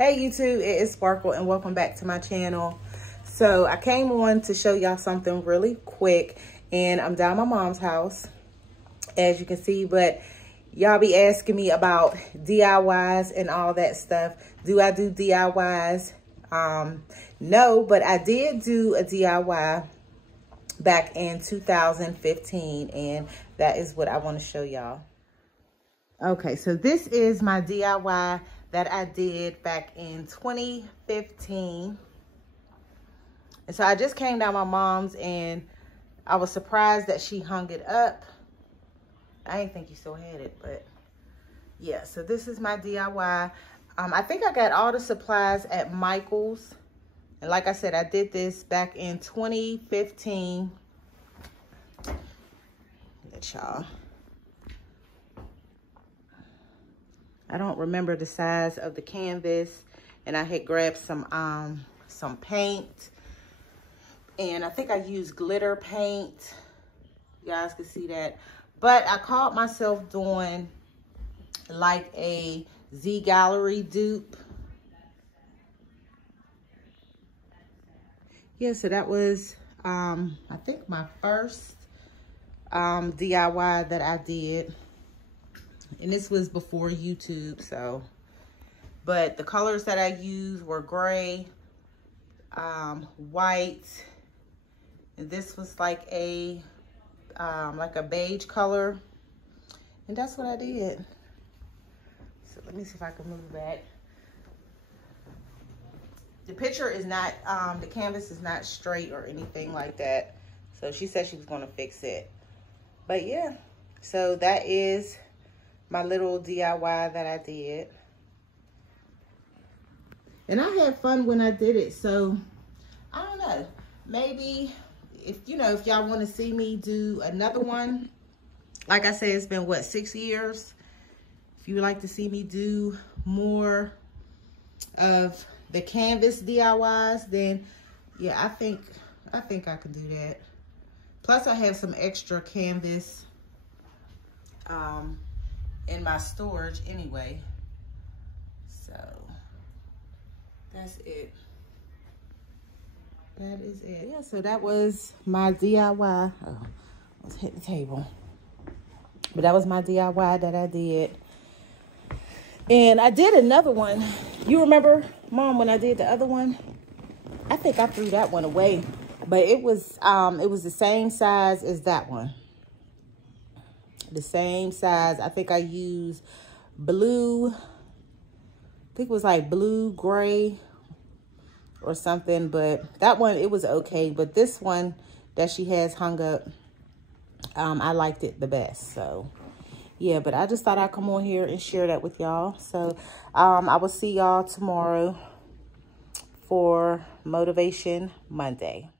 Hey YouTube, it is Sparkle and welcome back to my channel. So I came on to show y'all something really quick, and I'm down my mom's house, as you can see, but y'all be asking me about DIYs and all that stuff. Do I do DIYs? No, but I did do a DIY back in 2015, and that is what I want to show y'all. Okay, so this is my DIY that I did back in 2015. And so I just came down my mom's and I was surprised that she hung it up. I didn't think you still had it, but yeah, so this is my DIY. I think I got all the supplies at Michael's. And like I said, I did this back in 2015. Let y'all. I don't remember the size of the canvas, and I had grabbed some paint, and I think I used glitter paint. You guys can see that. But I caught myself doing like a Z Gallerie dupe. Yeah, so that was I think my first DIY that I did. And this was before YouTube, so. But the colors that I used were gray, white, and this was like a beige color. And that's what I did. So let me see if I can move back. The picture is not, the canvas is not straight or anything like that. So she said she was gonna fix it. But yeah, so that is my little DIY that I did. And I had fun when I did it. So I don't know, maybe if y'all want to see me do another one, like I said, it's been what, 6 years. If you would like to see me do more of the canvas DIYs, then yeah, I think I can do that. Plus I have some extra canvas in my storage anyway. So that's it. That is it. Yeah, so that was my DIY. Oh, let's hit the table. But that was my DIY that I did. And I did another one. You remember, Mom, when I did the other one? I think I threw that one away. But it was the same size as that one. The same size. I think I used blue. I think it was like blue, gray, or something. But that one, it was okay. But this one that she has hung up, I liked it the best. So yeah, but I just thought I'd come on here and share that with y'all. So I will see y'all tomorrow for Motivation Monday.